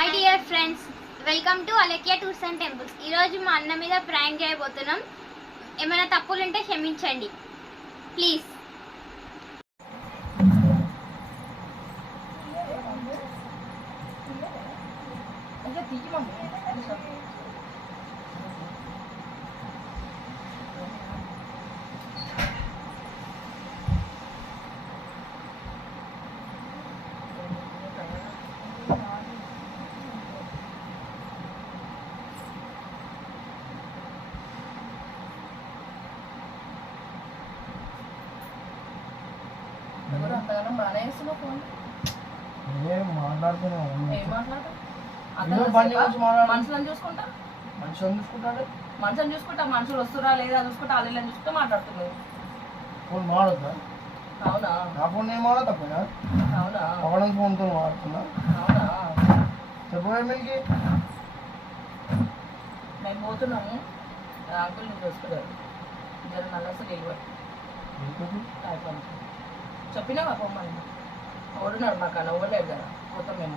Hi dear friends, welcome to Alekhya tours and temples. ఈరోజు మా అన్న మీద ప్రాంక్ చేయబోతున్నాం. ఏమైనా తప్పులుంటే క్షమించండి ప్లీజ్. మనుషులను చూసుకుంటా మనుషులు వస్తురా లేదా చూసుకుంటా వాళ్ళు చూసుకుంటా మాట్లాడుతున్నావు. అవునా అవునా అవునా మేము పోతున్నాము. అంకుల్ నేను చూసుకున్నారు జర నల్లసలు వెళ్ళిపోయి చెప్పినావా పొమ్మని. ఓడున్నాడు మాకు అన్న ఓడలేదు కదా, పోతాం మేము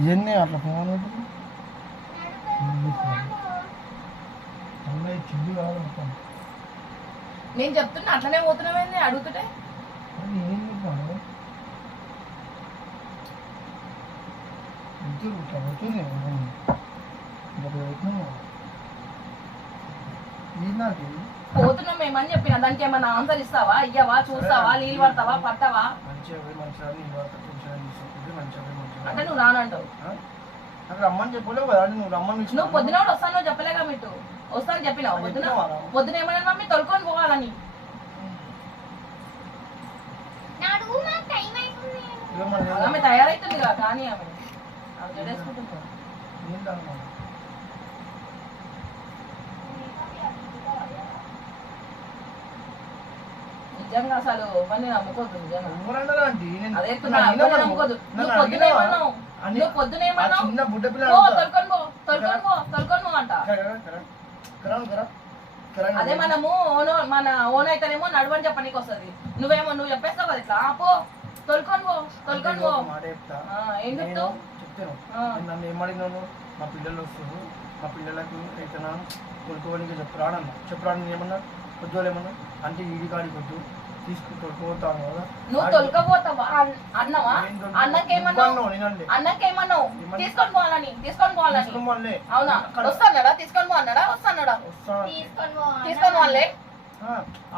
ఇవన్నీ అట్లా ఫోన్ నేను చెప్తున్నా అట్లనే పోతున్నామేంది అడుగుతుంటే. పోతున్నాం మేమని చెప్పిన దానికి ఏమన్నా ఆన్సర్ ఇస్తావా, ఇయ్యవా, చూస్తావా, నీళ్ళు పడతావా, పట్టవా అంటే నువ్వు రానంటావు. రమ్మని చెప్పలేవు కదా, నువ్వు రమ్మని నువ్వు పొద్దున కూడా వస్తాను చెప్పలేగా మీటు వస్తాను చెప్పినావు. పొద్దున ఏమైనా మమ్మీ తొలుకొని పోవాలని. ఆమె తయారైతుంది కదా కానీ ఆమె జడేసుకుంటున్నా. నిజంగా అసలు ఇవన్నీ నమ్ముకోవద్దు. నిజంగా అదే నమ్ముకోవద్దు. నువ్వు పొద్దున ఏమన్నావు తొలుకొని పో అంట. అదే మనము మన ఓన్ అయితేనేమో నడవని చెప్పనీకి వస్తుంది. నువ్వేమో నువ్వు చెప్పేస్తావు కదా ఇట్లా పో తొలుకొని పో ఏం చెప్తావు. నన్ను ఏమడిగినాను, మా పిల్లలు వస్తారు, మా పిల్లలకు అయితే కొనుక్కోవడానికి చెప్పరాడని ఏమన్నా కొద్దిగా ఏమన్నా అంటే ఈడి కాడికి వద్దు తీసుకుని తొడుకుపోతాను కదా. నువ్వు తొలకపోతావా అన్నవా? అన్నకేమన్నావు తీసుకొని పోవాలని అవునా? వస్తాడా తీసుకొని పో అన్నాడా? వస్తాడా తీసుకొని వాళ్ళే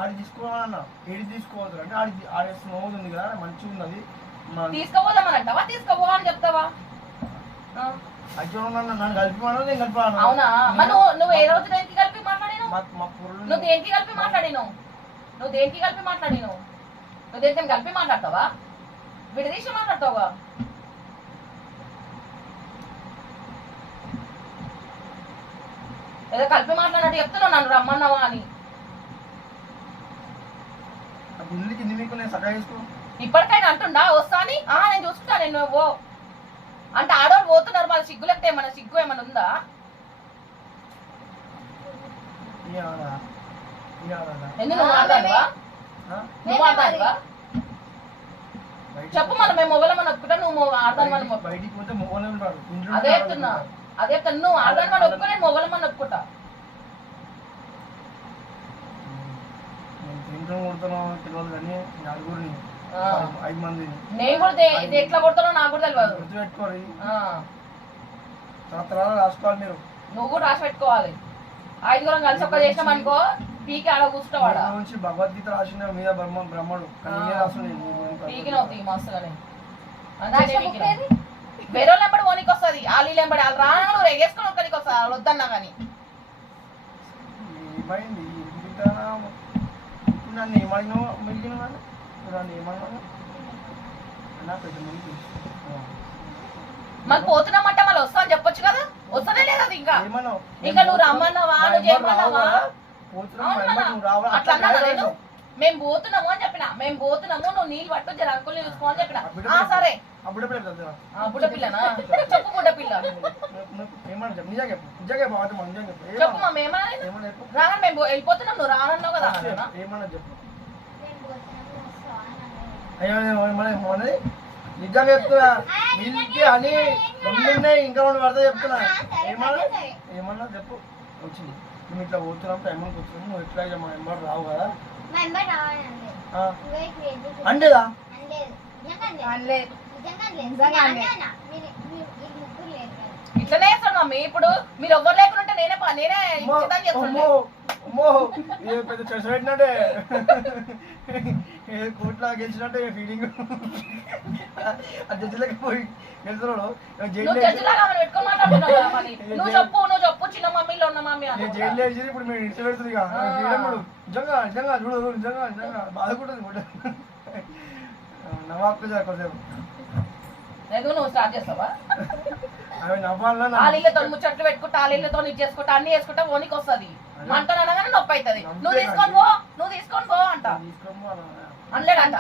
ఆడి తీసుకోవాలన్నా ఏడి తీసుకోవద్దు అంటే ఆడి స్మూత్ ఉంది కదా మంచిగా ఉన్నది తీసుకోపోదామనంటావా తీసుకోపోవాలని చెప్తావా? నన్ను కలిపిమాను నేను కలిపాను. అవునా? నువ్వు ఏ రోజు దేనికి కలిపి మాట్లాడినావు? నువ్వు దేనికి కలిపి మాట్లాడినావు? నువ్వు దేనికి కలిపి మాట్లాడతావా? విడదీసి మాట్లాడతావా? ఏదో కలిపి మాట్లాడినట్టు చెప్తున్నావు నన్ను రమ్మన్నావా అని. ఇప్పటికైనా అంటుండా వస్తా అని? నేను చూసుకుంటా నేను పో అంటే ఆడవాళ్ళు పోతున్నారు. మన సిగ్గులెక్తే ఏమన్నా సిగ్గు ఏమన్నా ఉందా? నువ్వు మాట్లాడవా? చెప్పు మనం మేము మొగలమని ఒప్పుకుంటా నువ్వు ఆడదాని అదే చెప్తున్నా నువ్వు ఆడదాని మనం ఒప్పుకో నేను మొగలమని ఒప్పుకుంటా. నేను కూడా ఇది ఎట్లా కొడతానో నాకు కూడా తెలియదు. రాసుకోవాలి మీరు, నువ్వు కూడా రాసి పెట్టుకోవాలి. 5 కలిసి ఒక్క చేసినాం అనుకో పీకి ఆడ కూర్చుంటావాడా. భగవద్గీత రాసిన మీద బ్రహ్మడు పీకినవుతాయి మస్తుగానే. వేరే వాళ్ళు ఎంబడి ఓనికి వస్తుంది, వాళ్ళు ఎంబడి వాళ్ళు రాను నువ్వు ఎగేసుకొని ఒక్కడికి వస్తుంది వాళ్ళు వద్దన్నా కానీ. ఏమైంది ఇప్పుడు నన్ను ఏమడినా మిగిలిన వాళ్ళు నన్ను ఏమన్నా పెద్ద మంది మళ్ళీ పోతున్నామంటే మళ్ళీ వస్తా అని చెప్పొచ్చు కదా. వస్తానే లేదు అది ఇంకా నువ్వు రమ్మన్నావా నువ్వు చేయమన్నావా? అట్లా అన్నా నేను మేము పోతున్నాము అని చెప్పిన, మేము పోతున్నాము, నువ్వు నీళ్ళు పట్టు జర అంకుల్ని చూసుకో అని చెప్పిన. సరే అప్పుడే బుడ్డపిల్లనా? చెప్పు బుడ్డపిల్ల ఏమన్నా చెప్పు, నిజంగా చెప్పు, నిజంగా చెప్పు, అవతల నిజంగా చెప్పు, చెప్పు మమ్మీ ఏమన్నా ఏమన్నా చెప్పు, రాగానే మేము వెళ్ళిపోతున్నాం, నువ్వు రానన్నావు కదా. ఏమన్నా చెప్పు. అయ్యో ఏమన్నది నిజంగా చెప్తున్నా, మిల్కి అని రెండు ఉన్నాయి, ఇంకా రెండు పడితే చెప్తున్నా. ఏమన్నా చెప్పు. వచ్చింది నువ్వు ఇట్లా పోతున్నావు, టైం కూర్చున్నావు, నువ్వు ఎట్లా మా మెంబర్ రావు కదా అండేదా ఇట్లనే చేస్తాను మమ్మీ. ఇప్పుడు మీరు ఎవ్వరు లేకుండా నేనే ఇచ్చిదని చెప్తున్నా. పెద్ద చెస్ పెట్టినట్టే, కోట్లా గెలిచినట్టే ఫీలింగ్. ఆ జడ్జిలకి పోయి గెలుతున్నాడు. నువ్వు చెప్పు చిన్న మమ్మీలో ఉన్న మమ్మీ నేను జైల్లో వేసి ఇప్పుడు మేము ఇంటి పెడుతుంది నిజంగా నిజంగా చూడదు, నిజంగా నిజంగా బాధకుంటుంది కూడా. నవ్వాకు కొద్దిసేపు ఎందుకు నువ్వు స్టార్ట్ చేస్తావా? అవి నవ్వాలన్నా తాళీళ్ళతో ముచ్చట్లు పెట్టుకుంటా, తాళీళ్ళతో ఇది చేసుకుంటా, అన్ని చేసుకుంటా ఓనికి వస్తుంది. మంట అనగానే నొప్పి అవుతుంది. నువ్వు తీసుకొని పో అంట. అనలేడంట.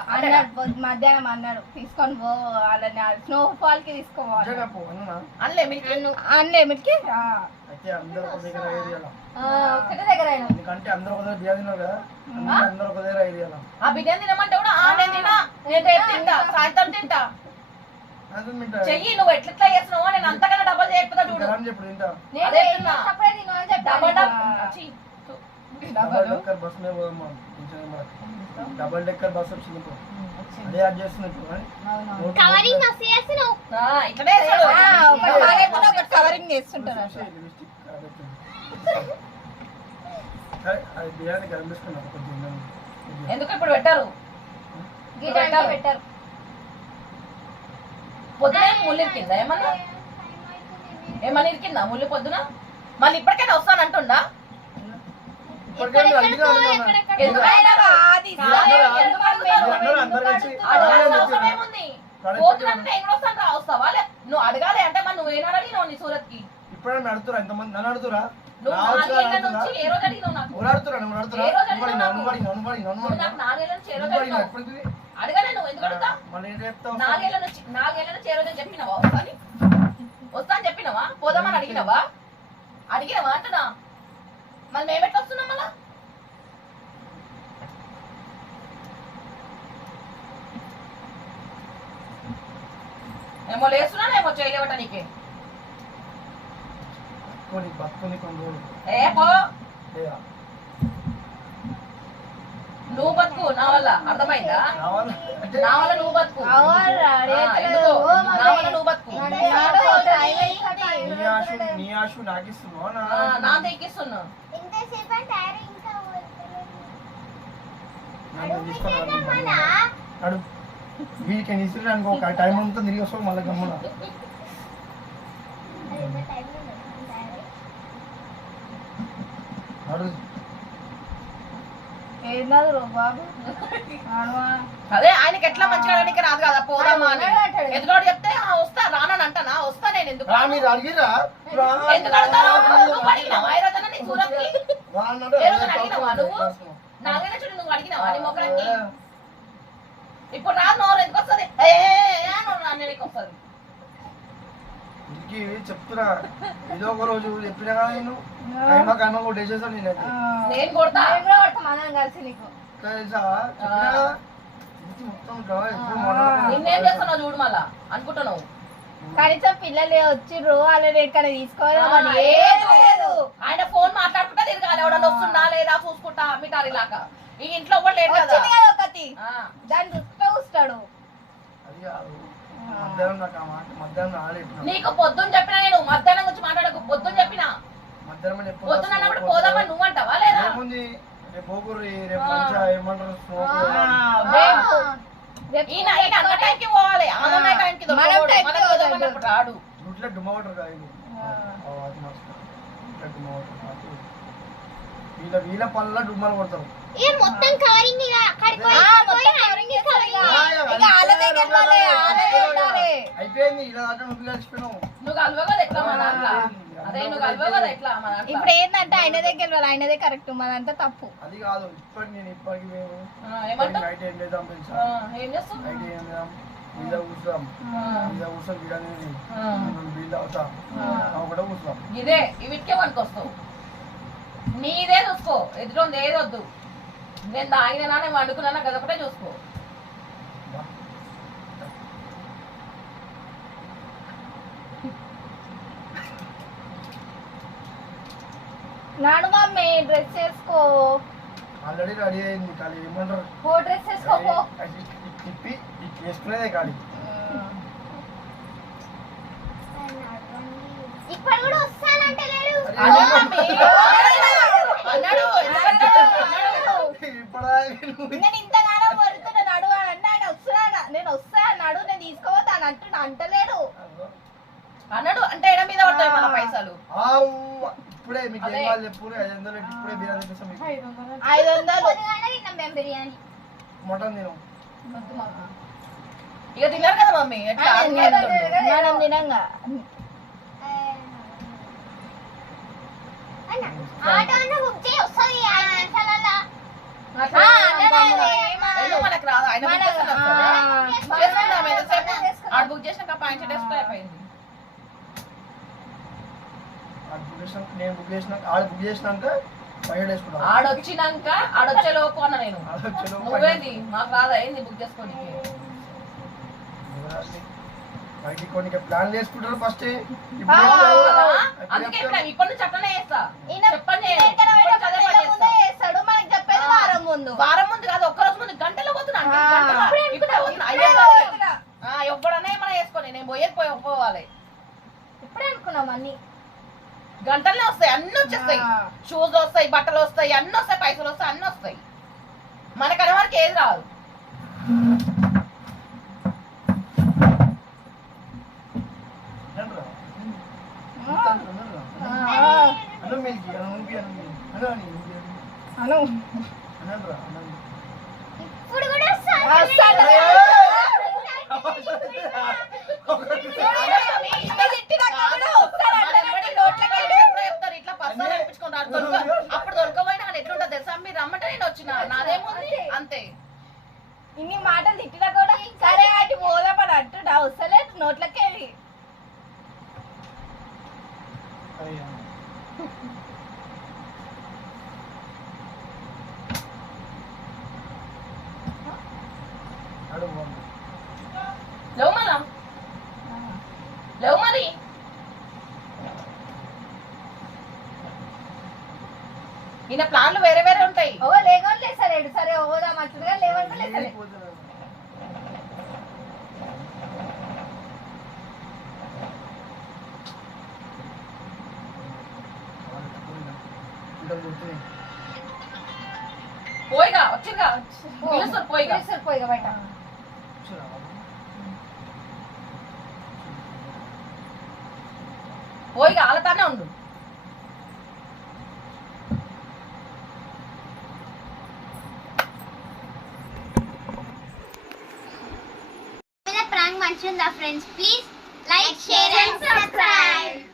మధ్యాహ్నం అన్నాడు తీసుకొని పో వాళ్ళని స్నో ఫాల్ కి తీసుకోవాలి. అనలే అనలే మీకు అయితే అందరూ ఒక దగ్గర ఏరియాలో ఒక్కటే దగ్గర అయినా ఎందుకంటే అందరూ ఒక దగ్గర బిర్యానీ తిన్నావు కదా, అందరూ ఒక దగ్గర ఏరియాలో. ఆ బిర్యానీ తినమంటే కూడా నేను తిన్నా, నేను రేపు తింటా, సాయంత్రం తింటా. చెయ్యి నువ్వు ఎట్లా చేస్తున్నావు, నేను అంతకన్నా డబల్ చేయకపోతా చూడు. చెప్పు తింటా. డబల్ డెక్కర్ బస్ మీద పోదాం, డబల్ డెక్కర్ బస్ వచ్చింది ఇప్పుడు, అదే యాడ్ చేస్తున్నా ఇప్పుడు. కవరింగ్ చేస్తుంటారు. అది బిర్యానీ కనిపిస్తున్నా కొంచెం. ఎందుకు ఇప్పుడు పెట్టారు? పెట్టారు పొద్దున ముళ్ళు ఇరికిందా? ఏమన్నా ఇరికిందా ముళ్ళు పొద్దున? మళ్ళీ ఇప్పటికైనా వస్తానంటుండా? వస్తావా? నువ్వు అడగాలి అంటే మరి నువ్వేం అడిగినావు నీ సూరత్ కి? ఇప్పుడే నడుతురా, ఎంతమంది నన్ను అడుగుతురా, అడగానే నువ్వు ఎందుకు అడుగుతా? 4 ఏళ్ళ నుంచి ఏ రోజు చెప్పినావా వస్తా అని చెప్పినావా? పోదామని అడిగినావా అంటున్నా. మళ్ళీ మేమెట్లా వస్తున్నాం? మళ్ళా ఏమో లేస్తున్నానేమో చేయలేవట నీకే. ఏ పో నువ్వు బతుకు నా వల్ల, అర్థమైందా? నా వల్ల నువ్వు బతుకు, నా వల్ల నువ్వు బతుకు. నా తెగిస్తున్నావు. వీకెండ్ ఇస్తే అనుకో టైం అంతా తిరిగి వస్తావు మళ్ళీ గమ్మున. అదే ఆయనకి ఎట్లా మంచిగా అడగడానికి రాదు కదా, పోదామా అని. ఎదురు చెప్తే వస్తా, రానని అంటానా? వస్తా నేను. ఎందుకు మీరు అడిగిరా? ఎందుకు అడుగుతావు? నువ్వు అడిగినావా ఏ రోజైనా నీ సూరత్కి? ఏ రోజున అడిగినావా నువ్వు? 4 ఏళ్ళ చూడు నువ్వు అడిగినావా నీ మొక్కలకి? ఇప్పుడు రాదు నోరు ఎందుకు వస్తుంది? వస్తుంది ఇంటికి చెప్తున్నా, ఏదో ఒక రోజు చెప్పినా కదా నేను కైమా కైమా కూడా వేసేసాను నేనైతే. నేను కొడతా కలిసి నీకు తెలుసా? నిన్నేం చేస్తున్నావు చూడు మళ్ళా అనుకుంటున్నావు. కనీసం పిల్లలు వచ్చిర్రు వాళ్ళని ఎక్కడ తీసుకోవాలి. ఆయన ఫోన్ మాట్లాడుకుంటా తిరగాలి, ఎవడన్నా వస్తుందా లేదా చూసుకుంటా మిటారి లాగా. ఈ ఇంట్లో కూడా లేదు కదా ఒకటి, దాన్ని చూసుకుంటూ వస్తాడు. నీకు పొద్దున్న చెప్పినా, నేను మధ్యాహ్నం గురించి మాట్లాడకు. పొద్దున్న చెప్పిన పొద్దున్న అన్నప్పుడు పోదామని నువ్వు అంటావా లేదా? అన్న టైంకి పోవాలి, ఆమె టైంకి రాడు. వీళ్ళ పనుల డుమ్మలు కొడతారు. మొత్తం కవరింగ్ అయిపోయింది ఇలా దాకా నువ్వు కలిసిపోయినావు. నువ్వు కలవగా ఎట్లా అదే నువ్వు కలవవు కదా ఎట్లా మన దాంట్లో. ఇప్పుడు ఏంటంటే ఆయనదే గెలవాలి, ఆయనదే కరెక్ట్, మనంతా తప్పు. అది కాదు ఇప్పటికి మేము ఏమంటావు? నైట్ ఏం చేద్దాం తెలుసా? ఏం చేస్తావు? నైట్ ఏం చేద్దాం, మీద కూర్చుందాం, మీద కూర్చొని బిర్యానీ బిల్లు అవుతా కూడా కూర్చుందాం. ఇదే వీటికే పనికొస్తావు. నీదే చూసుకో, ఎదురుంది ఏది వద్దు. నేను తాగినా నేను వండుకున్నా గదొకటే చూసుకో. నాడు మమ్మీ డ్రెస్ వేసుకో, ఆల్రెడీ రెడీ అయింది ఖాళీ ఏమంటారు పో డ్రెస్ వేసుకో పో. తిప్పి వేసుకునేదే ఖాళీ. ఇప్పుడు కూడా వస్తానంటే లేడు. అదే మమ్మీ. అన్నాడు నేను ఇంతగానో వరుతున్నా నడు అని అంటే ఆయన వస్తున్నాడు, నేను వస్తా అన్నాడు, నేను తీసుకోపోతాను అంటున్నా, అంటలేడు. అన్నాడు అంటే ఎడ మీద పడతాయి మన పైసలు. ఇప్పుడే మీకు ఏం కావాలి చెప్పు, 500 ఇప్పుడే బిర్యానీ తెప్పిస్తాం మీకు. 500 పొద్దుగాల తిన్నాం మేము బిర్యానీ. మటన్ తిను. ఇక తిన్నారు కదా మమ్మీ ఎట్లా మనం తినంగా. ఆటో అన్న బుక్ చేయి, వస్తుంది 5 నిమిషాలల్లా. ఎందుకు మనకు రాదు? ఆయన బుక్ చేస్తాడు కదా. చేసుకుందాం ఎంతసేపు? ఆడ బుక్ చేసినాక పాయింట్ డేస్ అయిపోయింది. నేను బుక్ చేసినాక ఆడ బుక్ చేసినాక 5 వేసుకుంటాం. ఆడొచ్చినాక ఆడొచ్చే లోపు అన్న నేను. నువ్వేంది మాకు రాదా ఏంది బుక్ చేసుకోనికి? బయటికి కొన్ని ప్లాన్ చేసుకుంటారు ఫస్ట్. అందుకే ఇప్పటి నుంచి అట్లనే చేస్తా. ఈయన చెప్పండి ఇక్కడ ముందే చేస్తాడు, మనకి చెప్పేది వారం ముందు. వారం ముందు కాదు, ఒక్క రోజు ముందు గంటలో పోతున్నా. ఎప్పుడనే మనం వేసుకొని నేను పోయేది ఒప్పుకోవాలి. ఇప్పుడే అనుకున్నాం అన్ని. గంటల్లో వస్తాయి, అన్ని వచ్చేస్తాయి. షూస్ వస్తాయి, బట్టలు వస్తాయి, అన్ని వస్తాయి, పైసలు వస్తాయి, అన్ని వస్తాయి. మనకనే వరకు ఏది రాదు. ఇప్పుడు కూడా వస్తాను. అప్పుడు దొరకపోయినా ఎట్లుంటది తెలుసా? మీరు రమ్మంటే నేను వచ్చిన నాదేముంది అంతే. ఇన్ని మాటలు తిట్టినా కూడా సరే అటు పోదామని అంటున్నా, వస్తలేదు నోట్లకెళ్ళి. లేవు మళ్ళా లేవు మరి. ఈయన ప్లాన్లు వేరే వేరే ఉంటాయి. ఓ లేకొని లేసలేడు, సరే పోదాం అంటుగా లేవంటే లేసలే. పోయిగా వచ్చిందిగా పిలుస్తారు, పోయిగా పోయిగా బయట. పోయిగా ఆలతానే ఉండు. ప్రాంక్ మంచిగా ఉందా friends? Please like, share and subscribe.